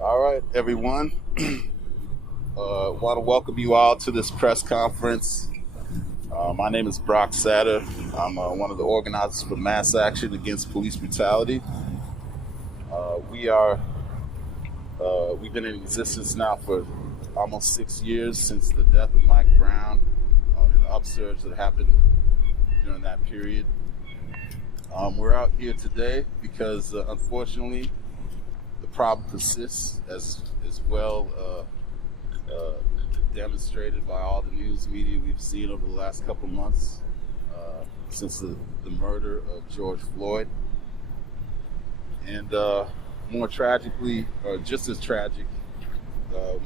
All right, everyone. Want to welcome you all to this press conference. My name is Brock Satter. I'm one of the organizers for Mass Action Against Police Brutality. We've been in existence now for almost 6 years since the death of Mike Brown and the upsurge that happened during that period. We're out here today because, unfortunately, the problem persists as well. Demonstrated by all the news media we've seen over the last couple months since the murder of George Floyd. And more tragically, or just as tragic,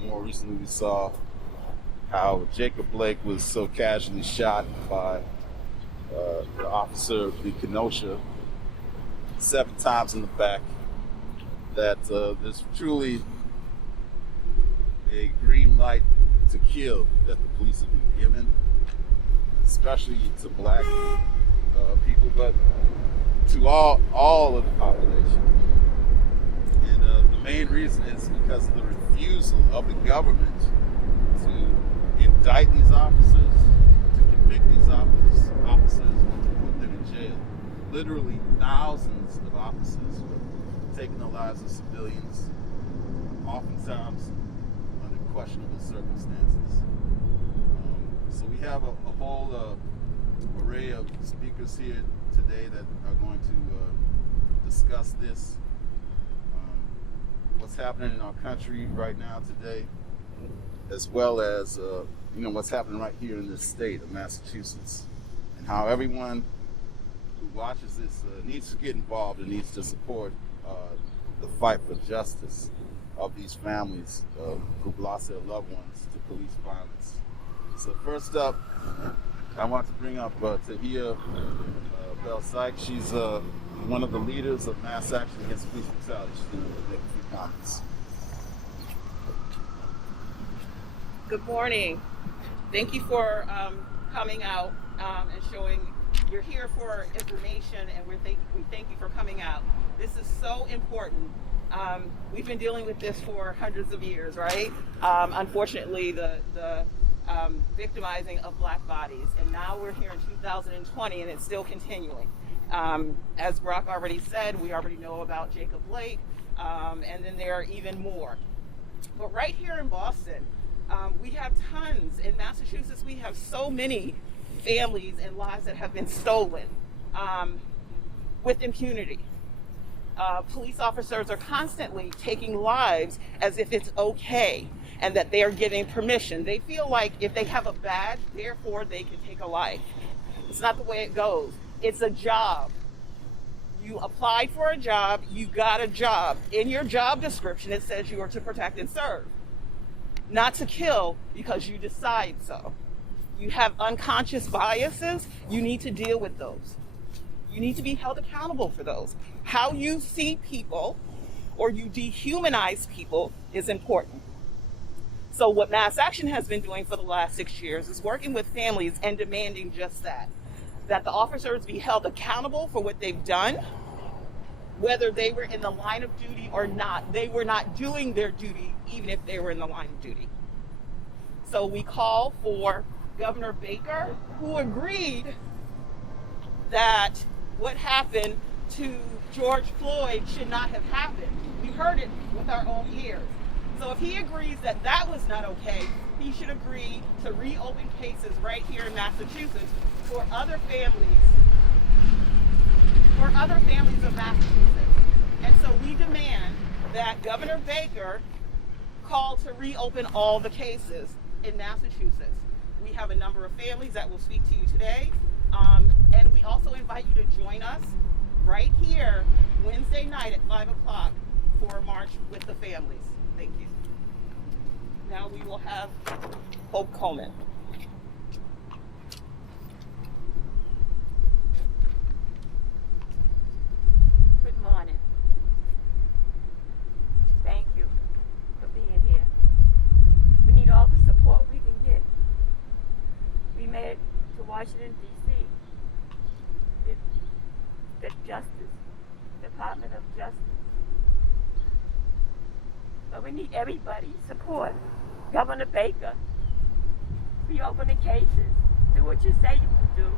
more recently we saw how Jacob Blake was so casually shot by the officer in Kenosha 7 times in the back that there's truly a green light to kill that the police have been given, especially to black people, but to all of the population. And the main reason is because of the refusal of the government to indict these officers, to convict these officers, and to put them in jail. Literally thousands of officers were taking the lives of civilians, oftentimes questionable circumstances. So we have a whole array of speakers here today that are going to discuss this, what's happening in our country right now today, as well as what's happening right here in this state of Massachusetts, and how everyone who watches this needs to get involved and needs to support the fight for justice of these families who've lost their loved ones to police violence. So first up, I want to bring up Tahia Belle Sykes. She's one of the leaders of Mass Action Against Police Brutality. She's going to make a few comments. Good morning. Thank you for coming out and showing you're here for information, and we thank you for coming out. This is so important. We've been dealing with this for hundreds of years, right? Unfortunately, the victimizing of black bodies, and now we're here in 2020 and it's still continuing. As Brock already said, we already know about Jacob Blake, and then there are even more. But right here in Boston, we have tons. In Massachusetts, we have so many families and lives that have been stolen with impunity. Police officers are constantly taking lives as if it's okay and that they are giving permission. They feel like if they have a badge, therefore they can take a life. It's not the way it goes. It's a job. You applied for a job, you got a job. In your job description, it says you are to protect and serve, not to kill because you decide so. You have unconscious biases, you need to deal with those. You need to be held accountable for those. How you see people or you dehumanize people is important. So what Mass Action has been doing for the last 6 years is working with families and demanding just that the officers be held accountable for what they've done, whether they were in the line of duty or not. They were not doing their duty even if they were in the line of duty. So we call for Governor Baker, who agreed that what happened to George Floyd should not have happened. We heard it with our own ears. So if he agrees that that was not okay, he should agree to reopen cases right here in Massachusetts for other families of Massachusetts. And so we demand that Governor Baker call to reopen all the cases in Massachusetts. We have a number of families that will speak to you today. And we also invite you to join us right here Wednesday night at 5 o'clock for a march with the families. Thank you. Now we will have Hope Coleman. Good morning. Thank you for being here. We need all the support we can get. We made it to Washington, D.C. The Department of Justice. But We need everybody's support. Governor Baker, reopen the cases. Do what you say you will do.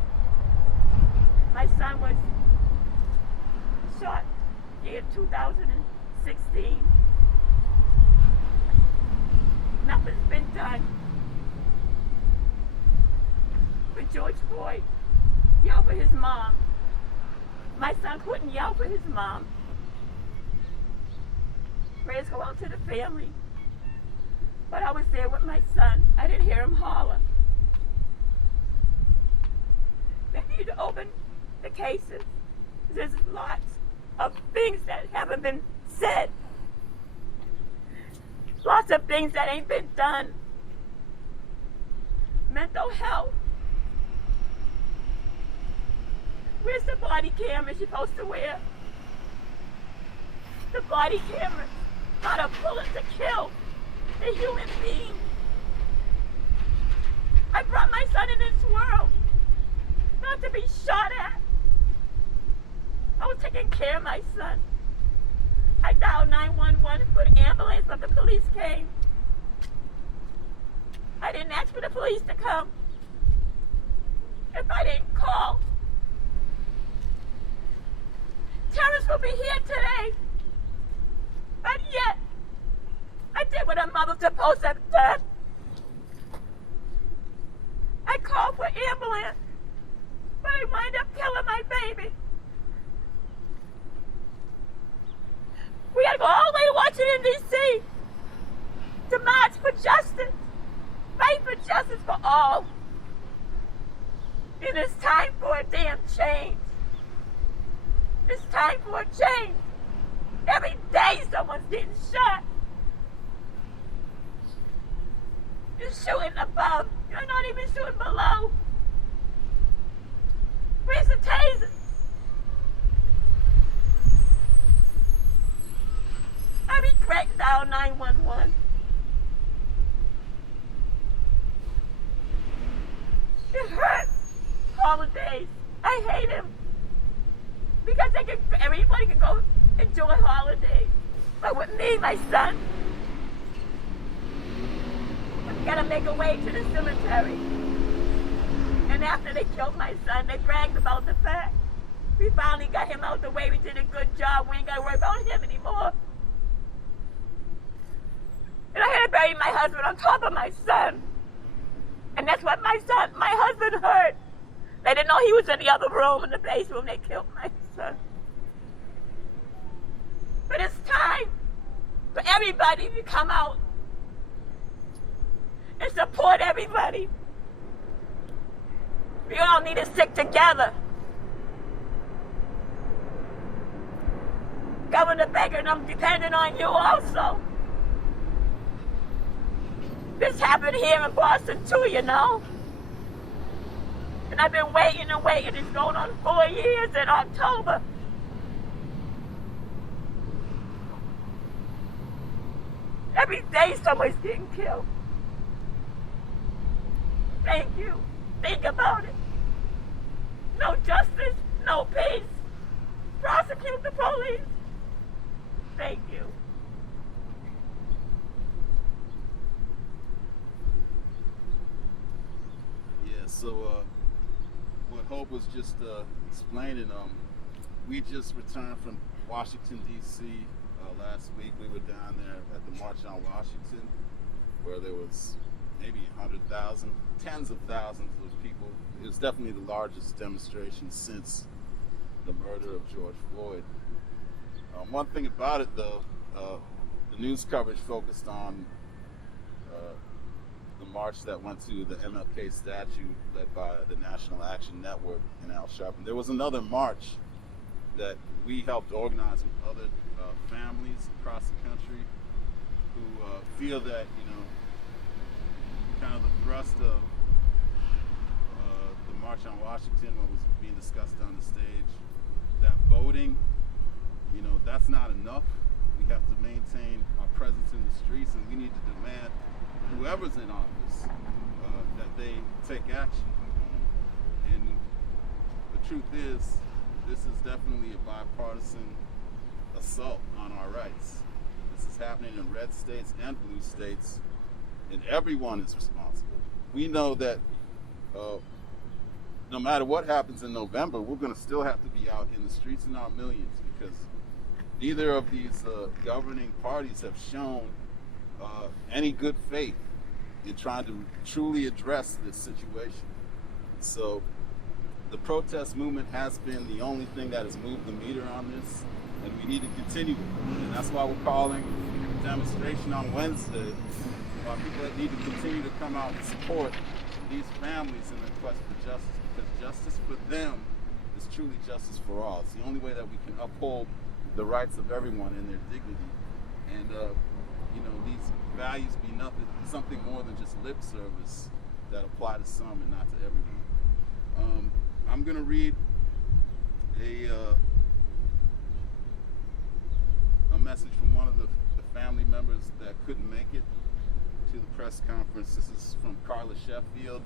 My son was shot in 2016. Nothing's been done. With George Floyd, yell for his mom. My son couldn't yell for his mom. Prayers go out to the family. But I was there with my son. I didn't hear him holler. They need to open the cases. There's lots of things that haven't been said. Lots of things that ain't been done. Mental health. Where's the body camera you're supposed to wear? The body camera, not a bullet to kill a human being. I brought my son in this world, not to be shot at. I was taking care of my son. I dialed 911 for the ambulance, but the police came. I didn't ask for the police to come. If I didn't call, Terence will be here today. But yet, I did what a mother's supposed to have done. I called for ambulance, but I wind up killing my baby. We gotta go all the way to Washington, D.C. to march for justice, fight for justice for all. And it's time for a damn change. It's time for a change. Every day someone's getting shot. You're shooting above. You're not even shooting below. Where's the taser? I regret dial 911. It hurts. Holidays. I hate him. Because everybody can go enjoy holidays. But with me, my son, we gotta make a way to the cemetery. And after they killed my son, they bragged about the fact we finally got him out the way. We did a good job. We ain't gotta worry about him anymore. And I had to bury my husband on top of my son. And that's what my husband heard. They didn't know he was in the other room, in the basement, when they killed my son. But it's time for everybody to come out and support everybody. We all need to stick together. Governor Baker, and I'm depending on you also. This happened here in Boston too, you know. And I've been waiting and waiting. It's going on 4 years in October. Every day someone's getting killed. Thank you. Think about it. No justice, no peace. Prosecute the police. Thank you. Yeah, so what Hope was just explaining, we just returned from Washington, D.C. Last week. We were down there at the March on Washington, where there was maybe 100,000, tens of thousands of people. It was definitely the largest demonstration since the murder of George Floyd. One thing about it, though, the news coverage focused on the march that went to the MLK statue led by the National Action Network in Al Sharpton. There was another march that we helped organize with other families across the country who feel that, kind of the thrust of the March on Washington, what was being discussed on the stage, that voting, that's not enough. We have to maintain our presence in the streets, and we need to demand whoever's in office that they take action. And the truth is, this is definitely a bipartisan assault on our rights. This is happening in red states and blue states, and everyone is responsible. We know that no matter what happens in November, we're going to still have to be out in the streets in our millions, because neither of these governing parties have shown any good faith in trying to truly address this situation. So the protest movement has been the only thing that has moved the meter on this, and we need to continue with it. And that's why we're calling a demonstration on Wednesday about people that need to continue to come out and support these families in their quest for justice, because justice for them is truly justice for all. It's the only way that we can uphold the rights of everyone and their dignity. And these values be something more than just lip service that apply to some and not to everyone. I'm going to read a message from one of the family members that couldn't make it to the press conference. This is from Carla Sheffield.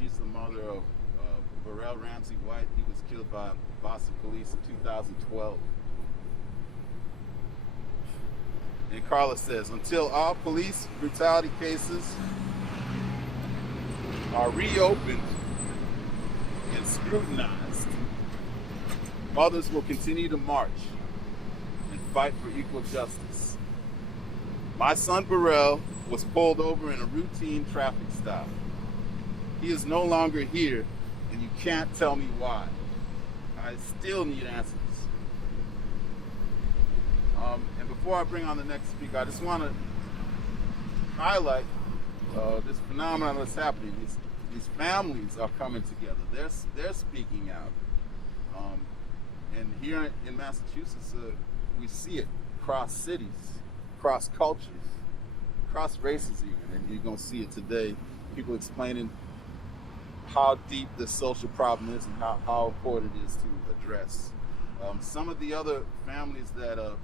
She's the mother of Burrell Ramsey White. He was killed by Boston police in 2012. And Carla says, until all police brutality cases are reopened and scrutinized, others will continue to march and fight for equal justice. My son Burrell was pulled over in a routine traffic stop. He is no longer here, and you can't tell me why. I still need answers. And before I bring on the next speaker, I just want to highlight this phenomenon that's happening. These families are coming together. They're speaking out. And here in Massachusetts, we see it across cities, across cultures, across races even. And you're going to see it today. People explaining how deep this social problem is and how important it is to address. Some of the other families that are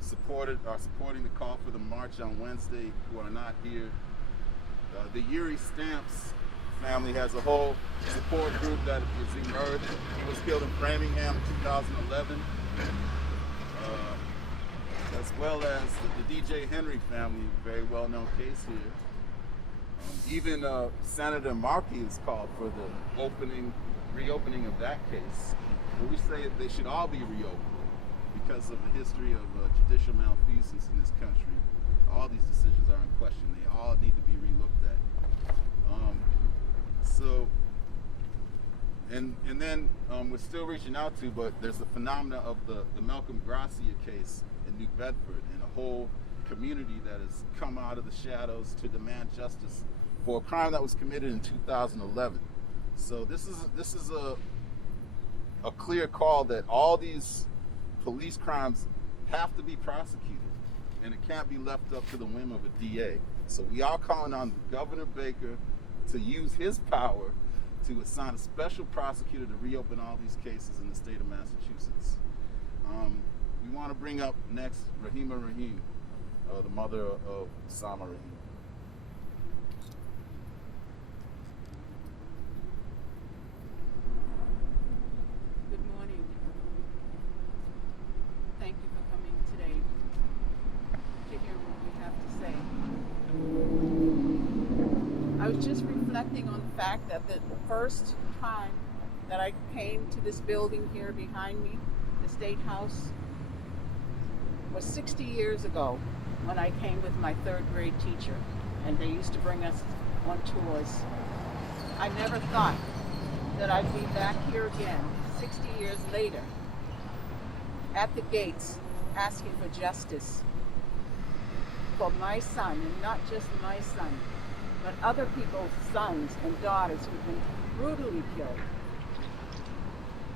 supporting the call for the march on Wednesday who are not here. The Yuri Stamps family has a whole support group that has emerged. He was killed in Framingham in 2011, as well as the DJ Henry family, very well-known case here. Even Senator Markey has called for the reopening of that case. But we say they should all be reopened because of the history of judicial malfeasance in this country. All these decisions are in question. They all need to be relooked at. And then we're still reaching out to, but there's the phenomena of the Malcolm Gracia case in New Bedford, and a whole community that has come out of the shadows to demand justice for a crime that was committed in 2011. So this is a clear call that all these police crimes have to be prosecuted, and it can't be left up to the whim of a DA. So we are calling on Governor Baker to use his power to assign a special prosecutor to reopen all these cases in the state of Massachusetts. We want to bring up next Usaamah Rahim, the mother of Usaamah Rahim. Thank you for coming today to hear what we have to say. I was just reflecting on the fact that the first time that I came to this building here behind me, the State House, was 60 years ago when I came with my third grade teacher, and they used to bring us on tours. I never thought that I'd be back here again 60 years later at the gates asking for justice for my son, and not just my son, but other people's sons and daughters who've been brutally killed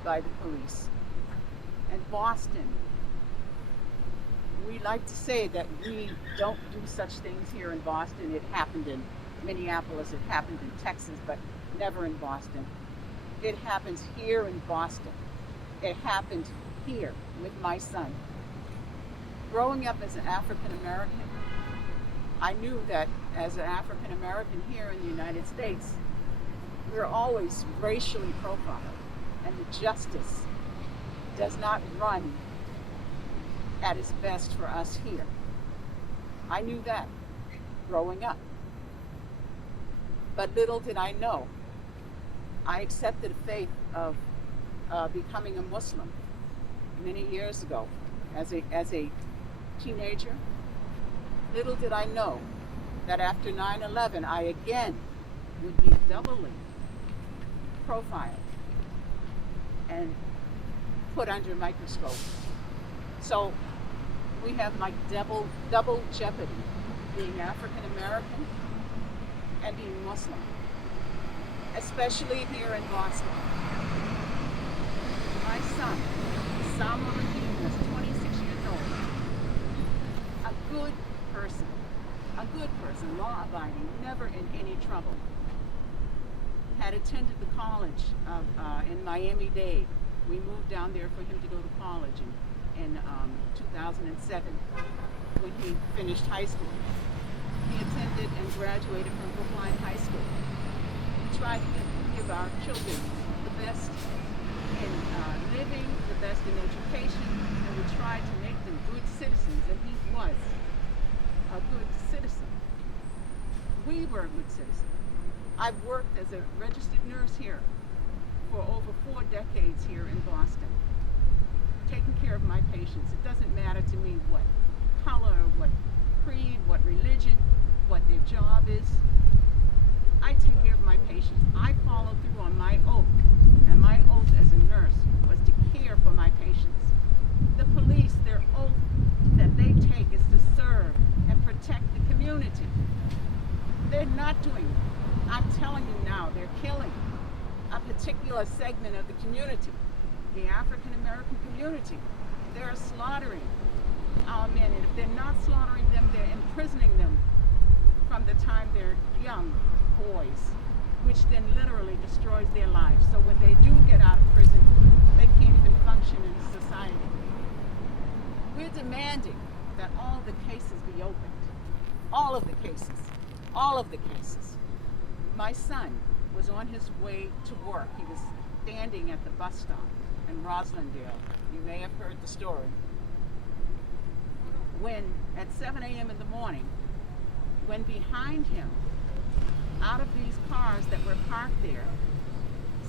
by the police. And Boston, we like to say that we don't do such things here in Boston. It happened in Minneapolis, it happened in Texas, but never in Boston. It happens here in Boston. It happened here with my son. Growing up as an African American, I knew that as an African American here in the United States, we're always racially profiled, and the justice does not run at its best for us here. I knew that growing up. But little did I know, I accepted the faith of becoming a Muslim many years ago as a teenager. Little did I know that after 9/11, I again would be doubly profiled and put under a microscope. So we have like double jeopardy, being African American and being Muslim, especially here in Boston. My son, Usaamah Rahim, was 26 years old. A good person, law-abiding, never in any trouble. Had attended the college in Miami-Dade. We moved down there for him to go to college in 2007 when he finished high school. He attended and graduated from Brookline High School. We tried to give our children the best in living, the best in education, and we tried to make them good citizens, and he was a good citizen. We were a good citizen. I've worked as a registered nurse here for over 4 decades here in Boston, taking care of my patients. It doesn't matter to me what color, what creed, what religion, what their job is. I take care of my patients. I follow through on my oath, and my oath as a nurse was to care for my patients. The police, their oath that they take is to serve and protect the community. They're not doing it. I'm telling you now, they're killing a particular segment of the community, the African American community. They're slaughtering our men, and if they're not slaughtering them, they're imprisoning them from the time they're young boys, which then literally destroys their lives. So when they do get out of prison, they can't even function in society. We're demanding that all the cases be opened. All of the cases. All of the cases. My son was on his way to work. He was standing at the bus stop in Roslindale. You may have heard the story. When at 7 a.m. in the morning, when behind him, out of these cars that were parked there,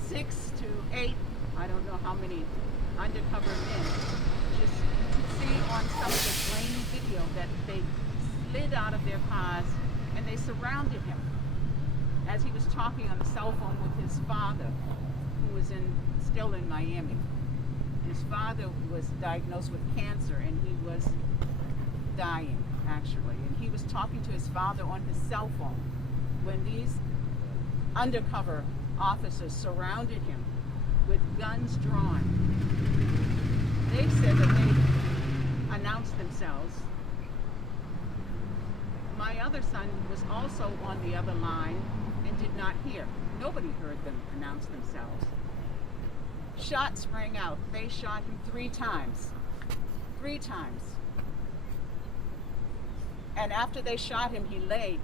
6 to 8, I don't know how many undercover men, just you could see on some of the grainy video that they slid out of their cars and they surrounded him as he was talking on the cell phone with his father, who was still in Miami. His father was diagnosed with cancer and he was dying, actually. And he was talking to his father on his cell phone when these undercover officers surrounded him with guns drawn. They said that they announced themselves. My other son was also on the other line and did not hear. Nobody heard them announce themselves. Shots rang out. They shot him 3 times. 3 times. And after they shot him, he lay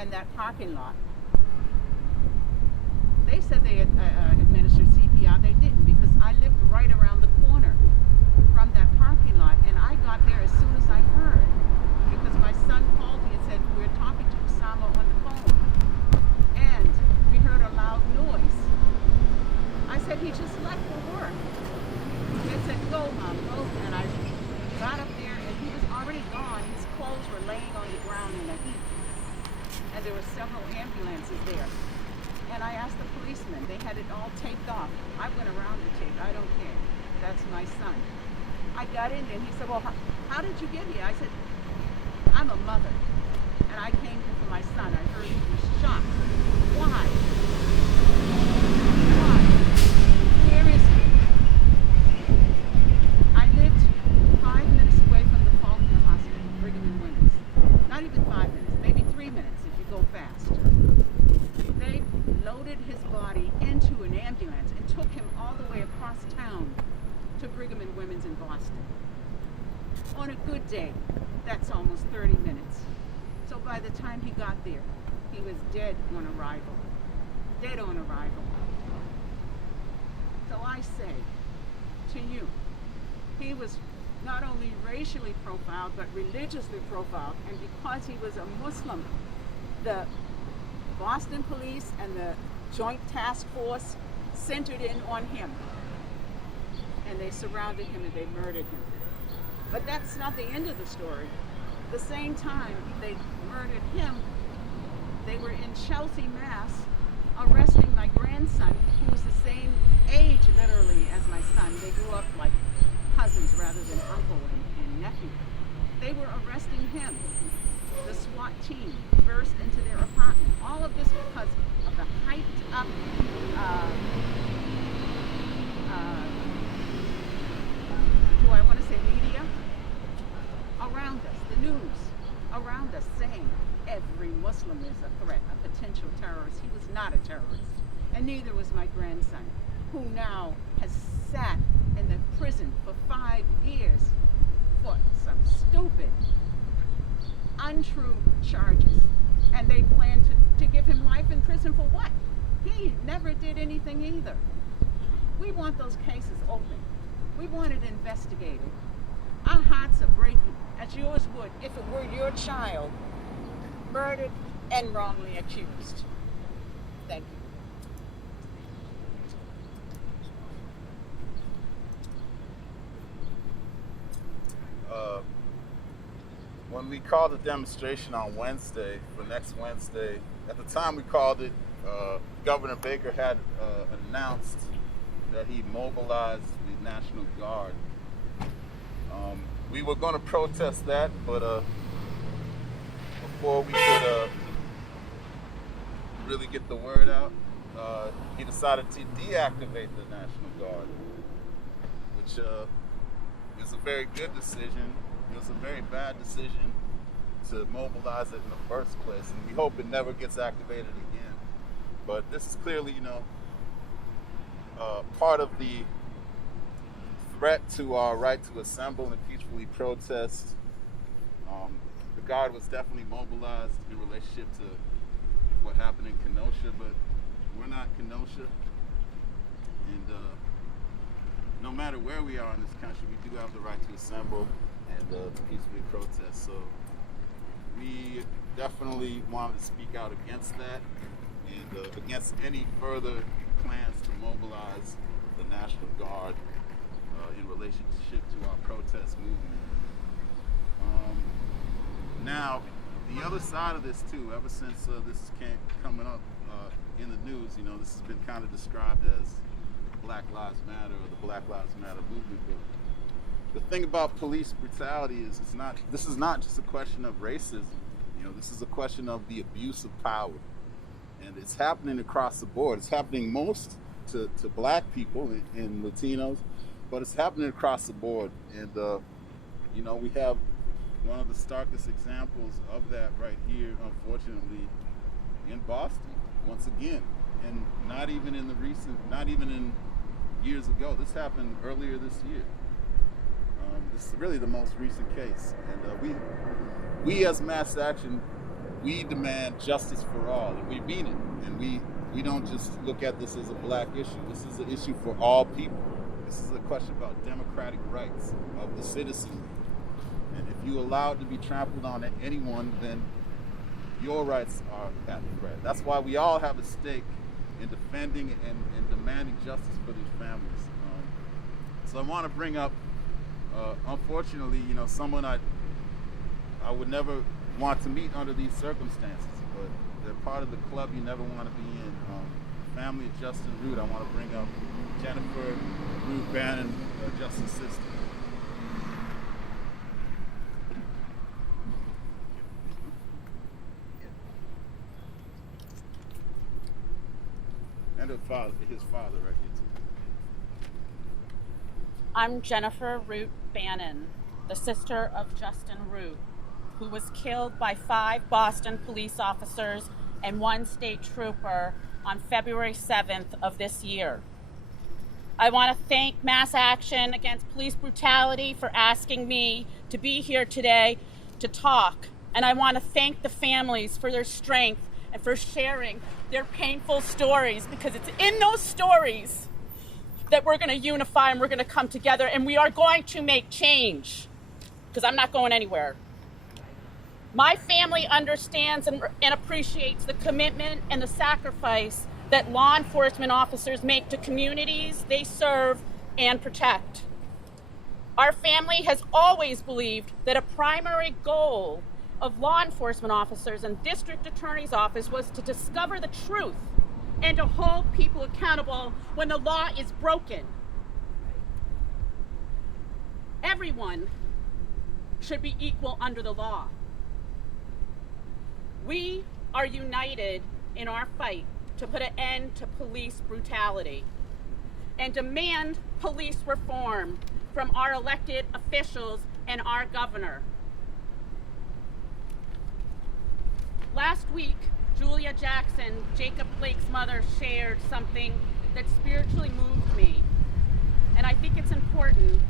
in that parking lot. They said they had administered CPR. They didn't, because I lived right around the corner from that parking lot, and I got there as soon as I heard, because my son called me and said, "We're talking to Usaamah on the phone," and we heard a loud noise. I said, "He just left for work." They said, "Go, Mom, go," and I got up there, and he was already gone. His clothes were laying on the ground in a heap, and there were several ambulances there. And I asked the policeman. They had it all taped off. I went around the tape. I don't care. That's my son. I got in there, and he said, "Well, how did you get here?" I said, "I'm a mother, and I came here for my son. I heard he was shot. Why? Why? Where is he?" I lived 5 minutes away from the Faulkner Hospital, Brigham and Women's. Not even 5 minutes, maybe 3 minutes if you go fast. They loaded his body into an ambulance and took him all the way across town to Brigham and Women's in Boston. On a good day, that's almost 30 minutes. So by the time he got there, he was dead on arrival. Dead on arrival. So I say to you, he was not only racially profiled, but religiously profiled. And because he was a Muslim, the Boston police and the Joint Task Force centered in on him. And they surrounded him and they murdered him. But that's not the end of the story. At the same time they murdered him, they were in Chelsea, Mass, arresting my grandson, who was the same age, literally, as my son. They grew up like cousins rather than uncle and nephew. They were arresting him. The SWAT team burst into their apartment. All of this because of the hyped up do I want to say media around us, the news around us, saying every Muslim is a threat, a potential terrorist. He was not a terrorist, and neither was my grandson, who now has sat in the prison for 5 years for some stupid, untrue charges. And they plan to give him life in prison for what? He never did anything either. We want those cases open. We want it investigated. Our hearts are breaking, as yours would if it were your child murdered and wrongly accused. Thank you. When we called the demonstration on Wednesday, for next Wednesday, at the time we called it, Governor Baker had announced that he mobilized the National Guard. We were going to protest that, but before we could really get the word out, he decided to deactivate the National Guard, which is a very good decision. It was a very bad decision to mobilize it in the first place, and we hope it never gets activated again. But this is clearly, part of the threat to our right to assemble and peacefully protest. The Guard was definitely mobilized in relationship to what happened in Kenosha, but we're not Kenosha. And no matter where we are in this country, we do have the right to assemble and peacefully protest. So we definitely wanted to speak out against that and against any further plans to mobilize the National Guard in relationship to our protest movement. Now, the other side of this too, ever since this came coming up in the news, this has been kind of described as Black Lives Matter or the Black Lives Matter movement. But the thing about police brutality is this is not just a question of racism. This is a question of the abuse of power. And it's happening across the board. It's happening most to black people and Latinos, but it's happening across the board. And, we have one of the starkest examples of that right here, unfortunately, in Boston, once again. And not even in years ago. This happened earlier this year. This is really the most recent case. And we as Mass Action, we demand justice for all, and we mean it. And we don't just look at this as a black issue. This is an issue for all people. This is a question about democratic rights of the citizenry. And if you allow it to be trampled on at anyone, then your rights are at threat. That's why we all have a stake in defending and demanding justice for these families. So I want to bring up, unfortunately, someone I would never want to meet under these circumstances, but they're part of the club you never want to be in. Family of Juston Root. I want to bring up Jennifer Root Bannon, Juston's sister. And his father right here too. I'm Jennifer Root Bannon, the sister of Juston Root, who was killed by 5 Boston police officers and 1 state trooper on February 7th of this year. I want to thank Mass Action Against Police Brutality for asking me to be here today to talk. And I want to thank the families for their strength and for sharing their painful stories, because it's in those stories that we're going to unify and we're going to come together and we are going to make change, because I'm not going anywhere. My family understands and appreciates the commitment and the sacrifice that law enforcement officers make to communities they serve and protect. Our family has always believed that a primary goal of law enforcement officers and district attorney's office was to discover the truth and to hold people accountable when the law is broken. Everyone should be equal under the law. We are united in our fight to put an end to police brutality and demand police reform from our elected officials and our governor. Last week, Julia Jackson, Jacob Blake's mother, shared something that spiritually moved me. And I think it's important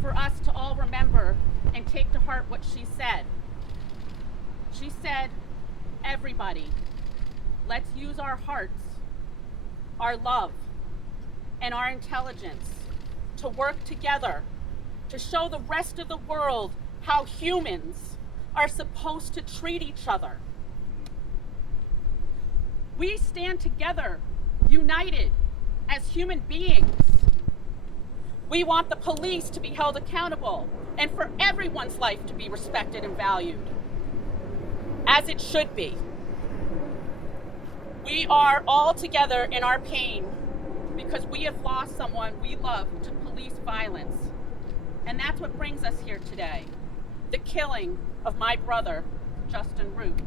for us to all remember and take to heart what she said. She said, everybody, let's use our hearts, our love, and our intelligence to work together to show the rest of the world how humans are supposed to treat each other. We stand together, united as human beings. We want the police to be held accountable and for everyone's life to be respected and valued, as it should be. We are all together in our pain because we have lost someone we love to police violence. And that's what brings us here today, the killing of my brother, Juston Root.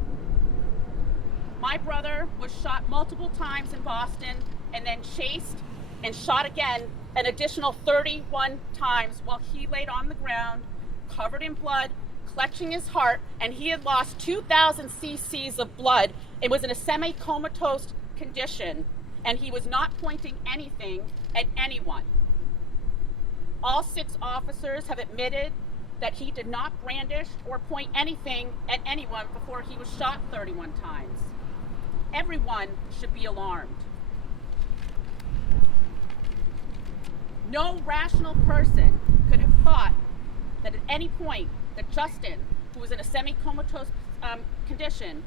My brother was shot multiple times in Boston and then chased and shot again an additional 31 times while he laid on the ground, covered in blood, clutching his heart, and he had lost 2,000 cc's of blood. It was in a semi-comatose condition, and he was not pointing anything at anyone. All 6 officers have admitted that he did not brandish or point anything at anyone before he was shot 31 times. Everyone should be alarmed. No rational person could have thought that at any point that Juston, who was in a semi-comatose condition,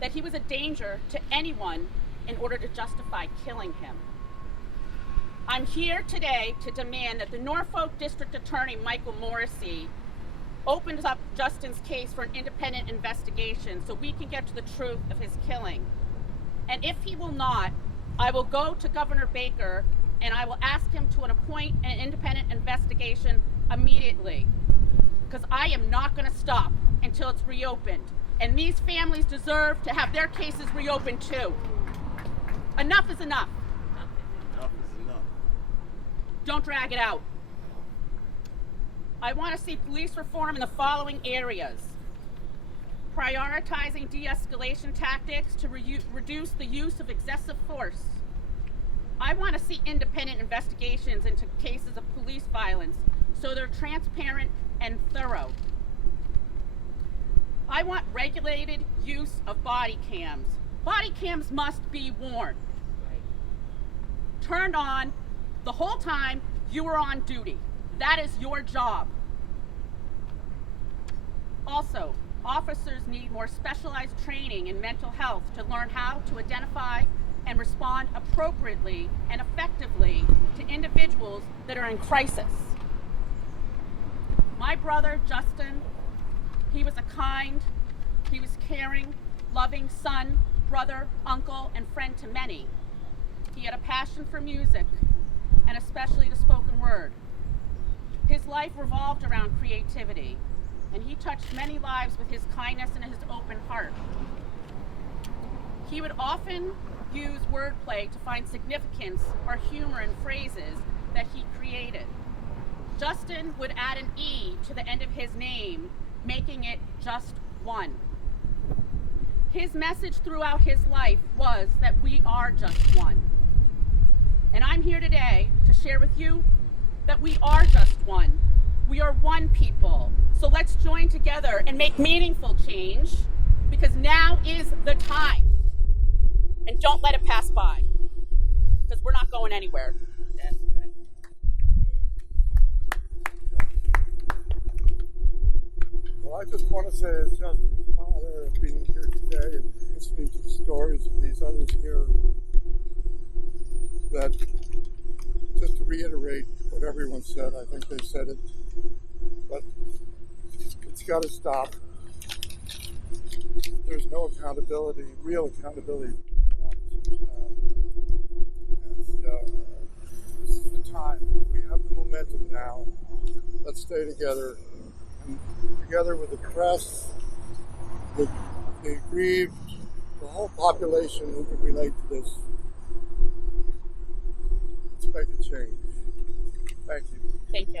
that he was a danger to anyone in order to justify killing him. I'm here today to demand that the Norfolk District Attorney, Michael Morrissey, opens up Juston's case for an independent investigation so we can get to the truth of his killing. And if he will not, I will go to Governor Baker and I will ask him to appoint an independent investigation immediately, because I am not going to stop until it's reopened. And these families deserve to have their cases reopened too. Enough is enough. Enough is enough. Don't drag it out. I want to see police reform in the following areas: prioritizing de-escalation tactics to reduce the use of excessive force. I want to see independent investigations into cases of police violence so they're transparent and thorough. I want regulated use of body cams. Body cams must be worn. Turned on the whole time you are on duty. That is your job. Also, officers need more specialized training in mental health to learn how to identify and respond appropriately and effectively to individuals that are in crisis. My brother, Juston, he was a kind, he was caring, loving son, brother, uncle, and friend to many. He had a passion for music, and especially the spoken word. His life revolved around creativity, and he touched many lives with his kindness and his open heart. He would often use wordplay to find significance or humor in phrases that he created. Juston would add an E to the end of his name, making it just one. His message throughout his life was that we are just one. And I'm here today to share with you that we are just one. We are one people. So let's join together and make meaningful change, because now is the time. And don't let it pass by, because we're not going anywhere. That's right. Well, I just want to say, as Justin's father, being here today and listening to the stories of these others here, that just to reiterate what everyone said, I think they said it, but it's got to stop. There's no accountability, real accountability for officers now. And this is the time. We have the momentum now. Let's stay together. And together with the press, with the aggrieved, the whole population who can relate to this. Let's make a change. Thank you. Thank you.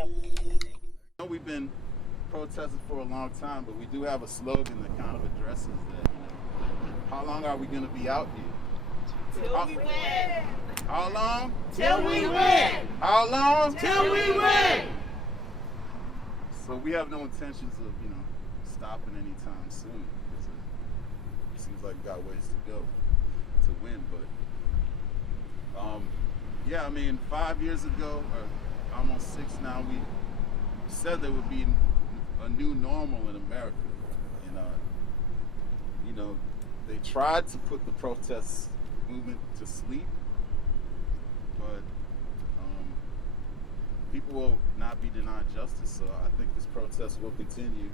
I know we've been protesting for a long time, but we do have a slogan that kind of addresses that. How long are we going to be out here? Till we win. How long? Till we win. How long? Till we win. So we have no intentions of, stopping anytime soon. It seems like we got ways to go to win, but yeah, I mean, 5 years ago, or almost 6 now, we said there would be a new normal in America. And, they tried to put the protest movement to sleep, but people will not be denied justice. So I think this protest will continue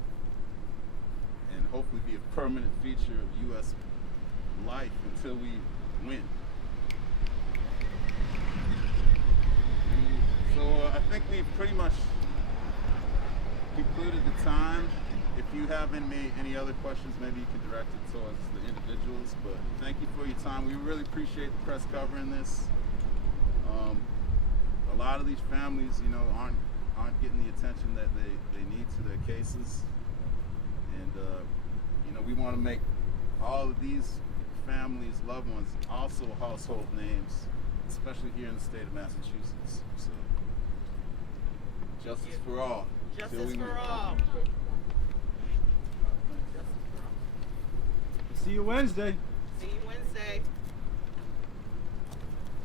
and hopefully be a permanent feature of U.S. life until we win. So I think we've pretty much concluded the time. If you have any other questions, maybe you can direct it towards the individuals. But thank you for your time. We really appreciate the press covering this. A lot of these families, aren't getting the attention that they need to their cases. And we want to make all of these families, loved ones, also household names, especially here in the state of Massachusetts. So, justice for all. Justice for all. See you Wednesday.